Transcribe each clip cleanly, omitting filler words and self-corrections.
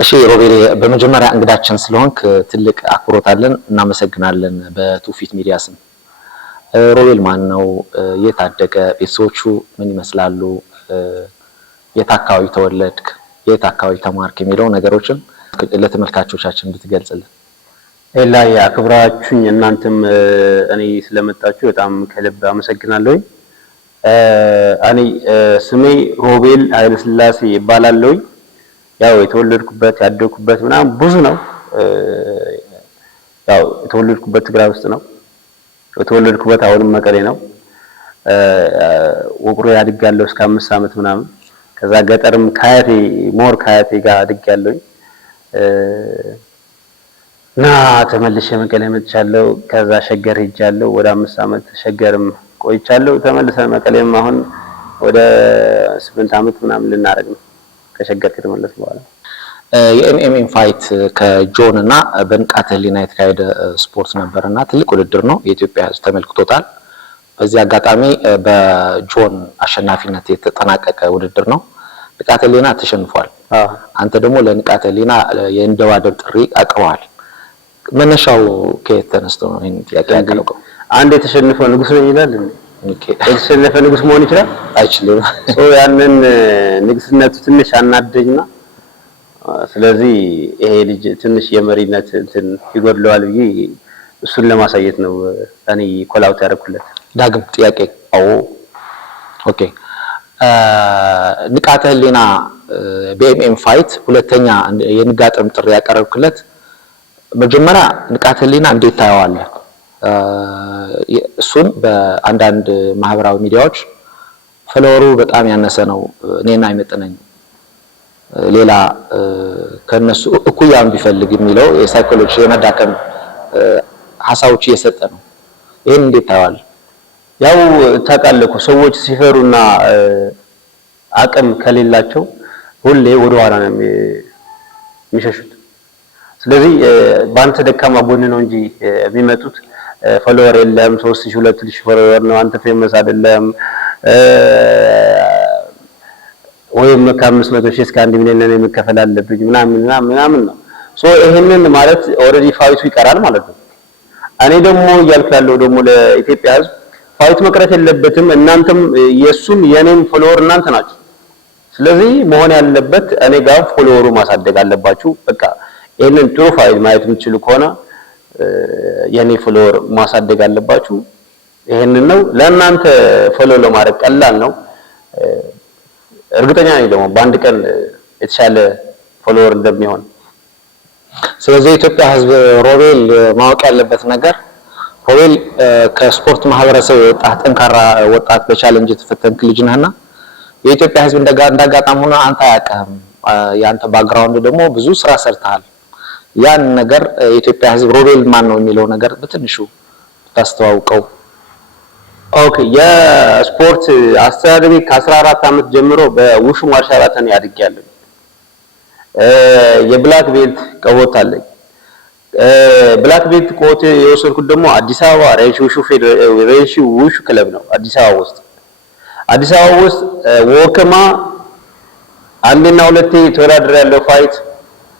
እሺ ሮቤል በመጀመሪያ እንግዳችን ስለሆንክ ትልቅ አክብሮት አለን እናመሰግናለን በቱፊት ሚዲያ ስም ሮቤል ማን ነው የት አደገ ቤተሰቦቹ ምን ይመስላሉ የት አካባቢ ተወለድክ የት አካባቢ ተማርክ የሚለው ነገሮችን ለተመልካቾቻችን ብትገልጽልን ኤላ ያክብራችሁኝ እናንተም እኔ ስለመጣችሁ በጣም ከልብ አመሰግናለሁ እኔ ስሜ ሮቤል ኃይለስላሴ ይባላልኝ ያው የተወለድኩበት ያደግኩበት ምናምን ብዙ ነው ያው የተወለድኩበት ትግራይ ውስጥ ነው የተወለድኩበት አሁንም መቀሌ ነው ወቅሮ ያድጋለሁ እስከ 5 አመት ምናምን ከዛ ገጠርም ካያቴ ጋር አድጋለሁ እና ተመልሼ መቀሌ መጥቻለሁ ከዛ ሸገር ሄጃለሁ ወደ 5 አመት ሸገርም ቆይቻለሁ ተመልሰን መቀሌም አሁን ወደ 8 አመት ምናምን ልናረግ ነው ከሸገር ከተመለስኩ በኋላ የኤምኤም ፋይት ከጆን እና በንቃተ ህሊና የተካሄደ ስፖርት ነበርና ትልቅ ውድድር ነው የኢትዮጵያ ህዝብ ተመልክቶታል በዚህ አጋጣሚ በጆን አሸናፊነት የተጠናቀቀ ውድድር ነው ንቃተ ህሊና ተሸንፏል አንተ ደግሞ ለንቃተ ህሊና የእንደዋደር ጥሪ አቅርበዋል መነሻው ከየት ተነስቶ ነው ይሄን ጥያቄ ያቀረበው አንድ የተሸነፈው ንጉስ ነው ይላል የተሸነፈ ንጉስ መሆን ይችላል አይችልም ያንን ንግስነቱ ትንሽ አናደኝና ስለዚህ ይሄ ልጅ ትንሽ የመሪነት እንትን ይጎድለዋል ብዬ እሱን ለማሳየት ነው እኔ ኮላውት ያደረኩለት ዳግም ጥያቄ ኦኬ ንቃተ ህሊና በኤምኤም ፋይት ሁለተኛ የንጋጥም ጥሪ ያቀረብኩለት መጀመሪያ ንቃተ ህሊና እንዴት ታየዋለህ እሱን በአንዳንድ ማህበራዊ ሚዲያዎች ፎሎወሩ በጣም ያነሰ ነው እኔና አይመጥነኝ ሌላ ከነሱ እኩያን ቢፈልግ የሚለው የሳይኮሎጂ የመዳከም ሐሳቦች እየሰጠ ነው ይሄን እንዴት ታየዋለህ ያው ታቃለኩ ሰዎች ሲፈሩና አቅም ከሌላቸው ሁሌ ወደ ኋላ ነው የሚሸሹት ስለዚህ ባንተ ደካማ ጎን ነው እንጂ የሚመጡት ፎሎወር የለም 3000 ፎሎወር ነው አንተ ፌመስ አይደለም ወይም ከ500 ሺህ እስከ 1 ሚሊዮን ነው የሚከፈል አለብኝ ምናምን ነው ይሄንን ማለት ኦሬዲ ፋይቱ ይቀራል ማለት ነው እኔ ደግሞ እያልኩ ያለው ደግሞ ለኢትዮጵያ ህዝብ ፋይት መቅረት የለበትም እናንተም የሱም የኔም ፎሎወር እናንተ ናችሁ ስለዚህ መሆን ያለበት እኔ ጋር ፎሎወሩ ማሳደግ አለባችሁ በቃ ይሄንን ጥሩ ፋይት ማየት የምትችሉ ከሆነ የኔ ፎሎወር ማሳደግ አለባችሁ ይሄንን ነው ለእናንተ ፎሎ ለማድረግ ቀላል ነው እርግጠኛ ነኝ ደግሞ በአንድ ቀን የተሻለ ፎሎወር እንደሚሆን ስለዚህ የኢትዮጵያ ህዝብ ሮቤል ማወቅ ያለበት ነገር ሮቤል ከስፖርት ማህበረሰብ የወጣ ጠንካራ ወጣት በቻሌንጅ የተፈተንክ ልጅ ነህና የኢትዮጵያ ህዝብ እንደጋጣም ሆነ አንተ ያቀህም ያንተ ባክግራውንድ ደግሞ ብዙ ስራ ሰርተሃል ያን ነገር የኢትዮጵያ ህዝብ ሮቤል ማን ነው የሚለው ነገር በትንሹ ታስተዋውቀው ኦኬ የስፖርት አስተዳደሪ ከ14 አመት ጀምሮ በውሹ ማርሻል አርት ያድጋለሁ የብላክ ቤልት ቀቦት አለኝ ብላክ ቤልት ቆቴ የወሰድኩት ደግሞ አዲስ አበባ ሬንሺ ውሹ ክለብ ነው አዲስ አበባ ውስጥ ወከማ አንዴና ሁለቴ ተወዳድሬ ያለው ፋይት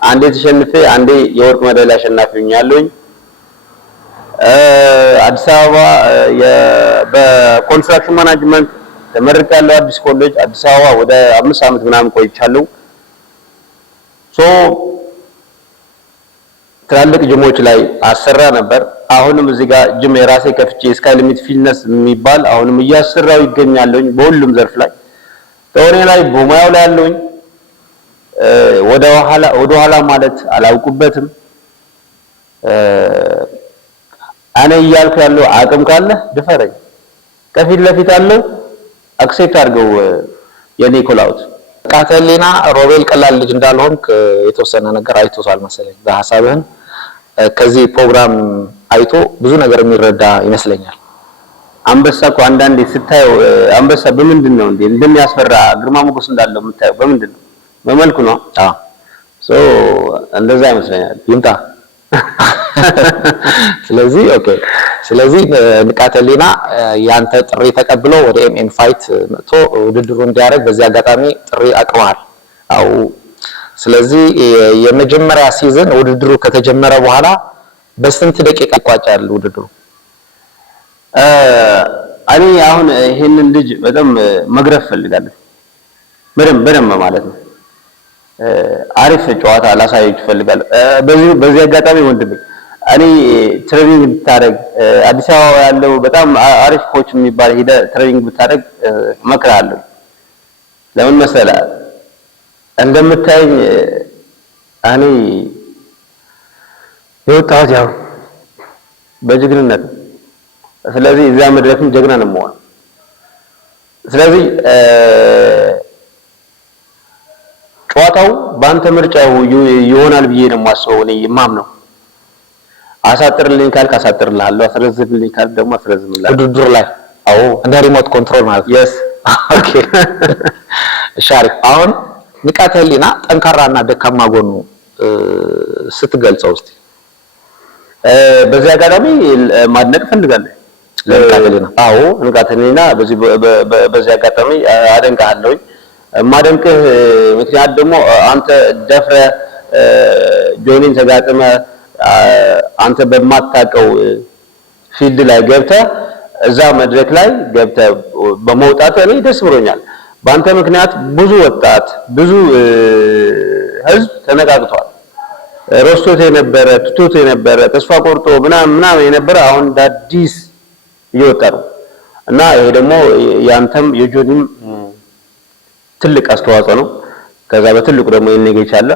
አንዴ ተሸንፌ አንዴ የወርቅ ሜዳሊያ አሸናፊ ሆኛለሁኝ አዲስ አበባ በኮንስትራክሽን ማኔጅመንት ተመርቄያለሁ አዲስ ኮሌጅ አዲስ አበባ ወደ 5 አመት ምናምን ቆይቻለሁ ትላልቅ ጅሞች ላይ አሰራ ነበር አሁንም እዚህ ጋር ጅም የራሴ ከፍቼ ስካይ ሊሚት ፊትነስ የሚባል አሁንም እያሰራው ይገኛለሁኝ በሁሉም ዘርፍ ላይ ተወኔ ላይ በሙያው ላይ ያለውኝ ወደ ኋላ ማለት አላውቁበትም እኔ እያልኩ ያለው አቅም ካለ ድፈረኝ ከፊት ለፊት አለው አክሴፕት አድርገው የኔ ኮላውት ንቃተ ህሊና ሮቤል ቀላል ልጅ እንዳልሆንክ የተወሰነ ነገር አይቶታል መሰለኝ በሐሳብህን ከዚህ ፕሮግራም አይቶ ብዙ ነገር የሚረዳ ይመስለኛል አንበሳ እኮ አንዳንዴ ስታየው አንበሳ በምንድነው እንዴ እንደሚያስፈራ ግርማ ሞገስ እንዳለው የምታየው በምንድነው በመልኩ ነው እንደዛ ይመስለኛል ይምጣ ስለዚህ ንቃተ ህሊና ያንተ ጥሪ ተቀብሎ ወደ ኤምኤም ፋይት መጥቶ ውድድሩ እንዲያደርግ በዚህ አጋጣሚ ጥሪ አቅርበሃል ስለዚህ የመጀመሪያ ሲዝን ውድድሩ ከተጀመረ በኋላ በስንት ደቂቃ ይቋጫል ውድድሩ? እኔ አሁን ይሄንን ልጅ በጣም መግረፍ ፈልጋለሁ። በደንብ ማለት ነው። አሪፍ ጨዋታ ላሳየው ፈልጋለሁ። በዚህ አጋጣሚ ወንድሜ እኔ ትሬኒንግ ብታደርግ አዲስ አበባ ያለው በጣም አሪፍ ኮች የሚባል ሄደ ትሬኒንግ ብታደርግ እመክርሃለሁ። ለምን መሰለህ? እንደምታየኝ እኔ የወጣሁት ያው በጀግንነት፣ ስለዚህ እዛ መድረክም ጀግና ነው የምሆነው። ስለዚህ ጨዋታው በአንተ ምርጫው ይሆናል ብዬ ነው የማስበው። እኔ የማምነው አሳጥርልኝ ካልክ አሳጥርልሃለሁ፣ አስረዝምልኝ ካልክ ደግሞ አስረዝምልሃለሁ። ውድድሩ ላይ አዎ፣ እንደ ሪሞት ኮንትሮል ማለት ነው። yes ኦኬ። ሻሪ አሁን ንቃተ ህሊና ጠንካራና ደካማ ጎኑ ስትገልጸው እስቲ በዚህ አጋጣሚ ማድነቅ ፈልጋለሁ። ንቃተ ህሊና አዎ፣ ንቃተ ህሊና በዚህ አጋጣሚ አደንቅሃለሁ። ማደንቅህ ምክንያት ደግሞ አንተ ደፍረህ ጆኒን ተጋጥመህ አንተ በማታውቀው ፊልድ ላይ ገብተህ እዛ መድረክ ላይ ገብተህ በመውጣት እኔ ደስ ብሎኛል። በአንተ ምክንያት ብዙ ወጣት ብዙ ህዝብ ተነቃቅቷል። ረስቶት የነበረ ትቶት የነበረ ተስፋ ቆርጦ ምናምን የነበረ አሁን አዲስ እየወጣ ነው እና ይሄ ደግሞ ያንተም የጆኒም ትልቅ አስተዋጽኦ ነው። ከዛ በትልቁ ደግሞ የኔጌች አለ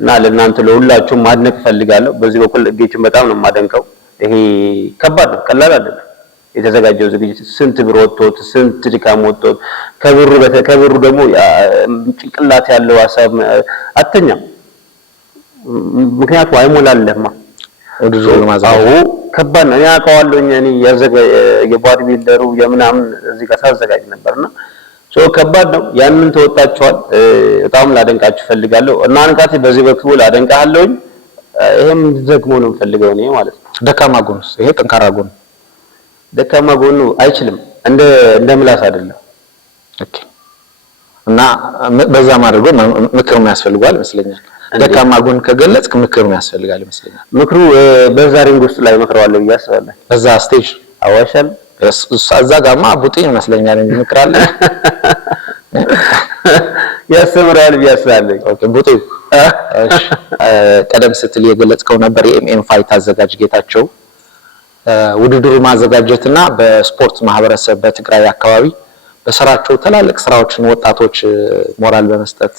እና ለእናንተ ለሁላችሁም ማድነቅ ፈልጋለሁ። በዚህ በኩል ጌችን በጣም ነው የማደንቀው። ይሄ ከባድ ነው፣ ቀላል አይደለም። የተዘጋጀው ዝግጅት ስንት ብር ወጥቶት ስንት ድካም ወጥቶት ከብሩ ደግሞ ጭንቅላት ያለው ሀሳብ አተኛም። ምክንያቱም አይሞላለህማ ውድድሩ ማዛው ከባድ ነው። እኔ አውቀዋለሁ። እኔ የቦዲ ቢልደሩ የምናምን እዚህ ጋር ሳዘጋጅ ነበርና ከባድ ነው። ያንን ተወጣችኋል። በጣም ላደንቃችሁ ፈልጋለሁ እና ንቃቴ በዚህ በኩል አደንቃለሁኝ። ይሄም ደግሞ ነው ፈልገው እኔ ማለት ነው። ደካማ ጎንስ? ይሄ ጠንካራ ጎን ደካማ ጎኑ አይችልም፣ እንደ ምላስ አይደለም። ኦኬ። እና በዛ ማድረግ ምክር የሚያስፈልጋል ይመስለኛል። ደካማ ጎን ከገለጽክ ምክር የሚያስፈልጋል ይመስለኛል። ምክሩ በዛ ሪንግ ውስጥ ላይ መክረዋለሁ ብዬ አስባለሁ። በዛ ስቴጅ አዋሻል እዛ ጋማ ቡጢ ይመስለኛል እንጂ ምክር አለ ያስተምራል ብዬ አስባለሁ። ኦኬ። ቡጢ እሺ። ቀደም ስትል የገለጽከው ነበር የኤምኤም ፋይት አዘጋጅ ጌታቸው ውድድሩ ማዘጋጀትና በስፖርት ማህበረሰብ በትግራይ አካባቢ በስራቸው ትላልቅ ስራዎችን ወጣቶች ሞራል በመስጠት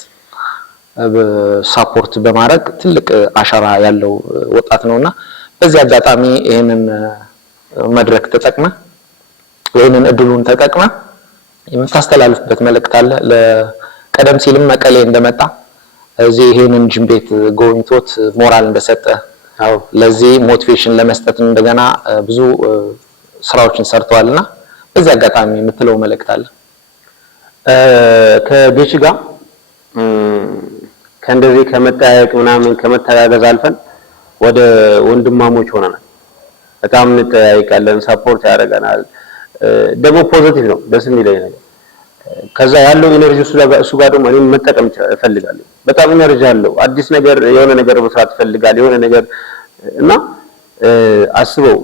ሳፖርት በማድረግ ትልቅ አሻራ ያለው ወጣት ነውና በዚህ አጋጣሚ ይሄንን መድረክ ተጠቅመ ወይንን እድሉን ተጠቅመ የምታስተላልፍበት መልእክት አለ? ለቀደም ሲልም መቀሌ እንደመጣ እዚህ ይሄንን ጅም ቤት ጎብኝቶት ሞራል እንደሰጠ ለዚህ ሞቲቬሽን ለመስጠት እንደገና ብዙ ስራዎችን ሰርተዋልና በዚህ አጋጣሚ የምትለው መልእክት አለ? ከጌች ጋር ከእንደዚህ ከመጠያየቅ ምናምን ከመተጋገዝ አልፈን ወደ ወንድማሞች ሆነናል። በጣም እንጠያይቃለን፣ ሰፖርት ያደርገናል። ደግሞ ፖዚቲቭ ነው፣ ደስ የሚለኝ ነገር። ከዛ ያለው ኢነርጂ እሱ ጋር ደግሞ እኔም መጠቀም እፈልጋለሁ። በጣም ኢነርጂ አለው። አዲስ ነገር የሆነ ነገር መስራት እፈልጋለሁ፣ የሆነ ነገር እና አስበው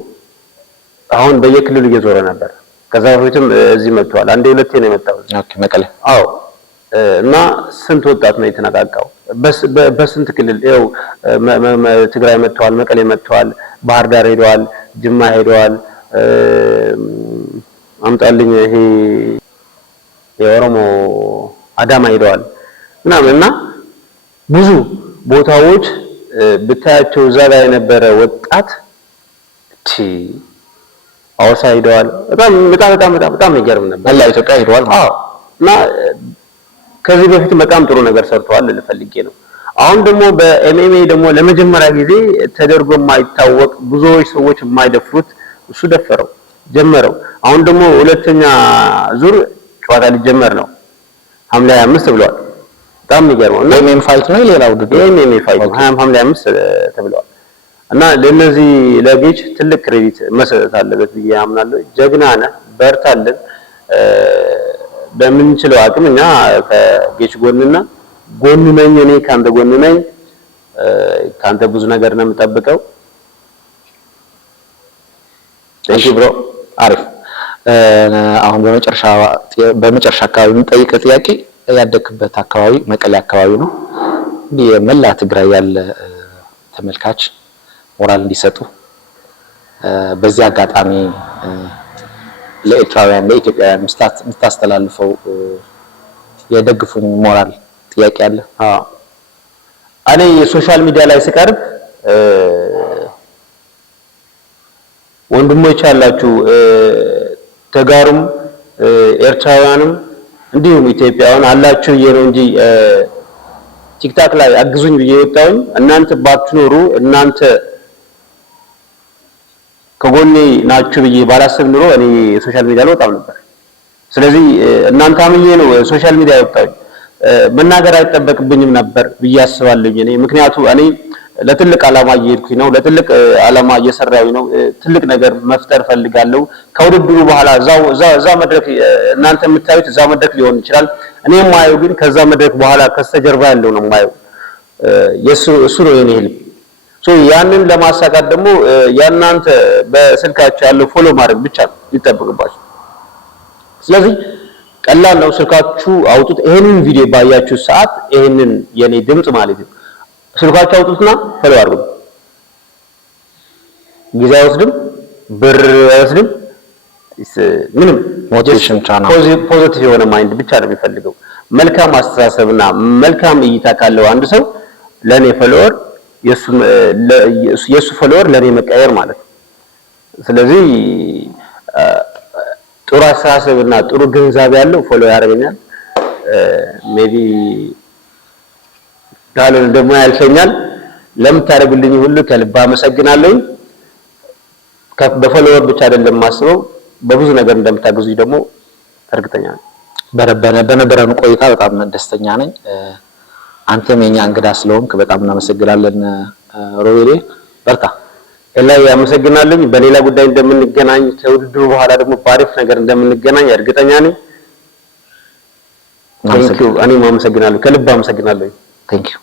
አሁን በየክልሉ እየዞረ ነበር። ከዛ በፊትም እዚህ መጥቷል። አንዴ ሁለቴ ነው የመጣው። ኦኬ። መቀሌ አዎ። እና ስንት ወጣት ነው የተነቃቃው? በስንት ክልል ይኸው ትግራይ መጥተዋል፣ መቀሌ መጥተዋል፣ ባህር ዳር ሄደዋል፣ ጅማ ሄደዋል። አምጣልኝ ይሄ የኦሮሞ አዳማ ሄደዋል ምናምን እና ብዙ ቦታዎች ብታያቸው እዛ ላይ የነበረ ወጣት አዋሳ ሄደዋል። በጣም ይገርም ነበር። በላ ኢትዮጵያ ሄደዋል። አዎ። እና ከዚህ በፊት በጣም ጥሩ ነገር ሰርተዋል ልፈልጌ ነው። አሁን ደግሞ በኤምኤምኤ ደግሞ ለመጀመሪያ ጊዜ ተደርጎ የማይታወቅ ብዙዎች ሰዎች የማይደፍሩት እሱ ጀመረው። አሁን ደግሞ ሁለተኛ ዙር ጨዋታ ሊጀመር ነው። ሐምሌ 25 ብለዋል። በጣም የሚገርመው እና ኤምኤም ፋይት ነው ሌላው ውድድር ኤምኤም ፋይት ነው። ሐምሌ 5 ተብለዋል። እና ለነዚህ ለጌች ትልቅ ክሬዲት መሰጠት አለበት ብዬ አምናለሁ። ጀግና ነህ፣ በርታልን። በምንችለው አቅም እኛ ከጌች ጎንና ጎን ነኝ እኔ ካንተ ጎን ነኝ ካንተ ብዙ ነገር ነው የምጠብቀው ታንኪ ብሮ አሪፍ አሁን በመጨረሻ አካባቢ የምጠይቀው ጥያቄ ያደክበት አካባቢ መቀሌ አካባቢ ነው የመላ ትግራይ ያለ ተመልካች ሞራል እንዲሰጡ በዚህ አጋጣሚ ለኤርትራውያን ለኢትዮጵያውያን ምታስተላልፈው የደግፉኝ ሞራል ጥያቄ አለ? እኔ የሶሻል ሚዲያ ላይ ስቀርብ ወንድሞች ያላችሁ ተጋሩም ኤርትራውያንም እንዲሁም ኢትዮጵያውያን አላችሁ ነው እንጂ ቲክታክ ላይ አግዙኝ ብዬ ወጣሁኝ እናንተ ባትኖሩ እናንተ ከጎኔ ናችሁ ብዬ ባላስብ ኑሮ እኔ ሶሻል ሚዲያ ላይ ወጣም ነበር። ስለዚህ እናንተ አምኜ ነው ሶሻል ሚዲያ ወጣሁኝ። መናገር አይጠበቅብኝም ነበር ብዬ አስባለሁ። እኔ ምክንያቱም እኔ ለትልቅ ዓላማ እየሄድኩኝ ነው፣ ለትልቅ ዓላማ እየሰራሁኝ ነው፣ ትልቅ ነገር መፍጠር ፈልጋለሁ። ከውድድሩ በኋላ እዛ መድረክ እናንተ የምታዩት እዛ መድረክ ሊሆን ይችላል። እኔ የማየው ግን ከዛ መድረክ በኋላ ከስተጀርባ ያለው ነው የማየው። እሱ ነው የኔ ህልም። ያንን ለማሳካት ደግሞ ያናንተ በስልካችሁ ያለው ፎሎ ማድረግ ብቻ ነው ይጠበቅባችሁ። ስለዚህ ቀላል ነው። ስልካችሁ አውጡት። ይሄንን ቪዲዮ ባያችሁ ሰዓት ይሄንን የኔ ድምጽ ማለት ነው ስልካችሁ አውጡትና ፎሎ አድርጉ። ጊዜ አይወስድም፣ ብር አይወስድም። ምንም ሞቲቬሽን ቻናል ፖዚቲቭ የሆነ ማይንድ ብቻ ነው የሚፈልገው። መልካም አስተሳሰብና መልካም እይታ ካለው አንድ ሰው ለኔ ፎሎወር የሱ ፎሎወር ለኔ መቀየር ማለት ነው። ስለዚህ ጥሩ አስተሳሰብና ጥሩ ግንዛቤ ያለው ፎሎ ያደርገኛል። ሜቢ ካልሆነ ደግሞ ያልፈኛል። ለምታደርጉልኝ ሁሉ ከልብ አመሰግናለሁ። በፎሎወር ብቻ አይደለም ማስበው በብዙ ነገር እንደምታገዙኝ ደግሞ እርግጠኛ ነኝ። በነበረን ቆይታ በጣም ደስተኛ ነኝ። አንተም የኛ እንግዳ ስለሆንክ በጣም እናመሰግናለን ሮቤሌ። በርታ። ላይ አመሰግናለሁ። በሌላ ጉዳይ እንደምንገናኝ ከውድድሩ በኋላ ደግሞ ባሪፍ ነገር እንደምንገናኝ እርግጠኛ ነኝ። ታንኪዩ። እኔም አመሰግናለሁ፣ ከልብ አመሰግናለሁ። ታንኪዩ።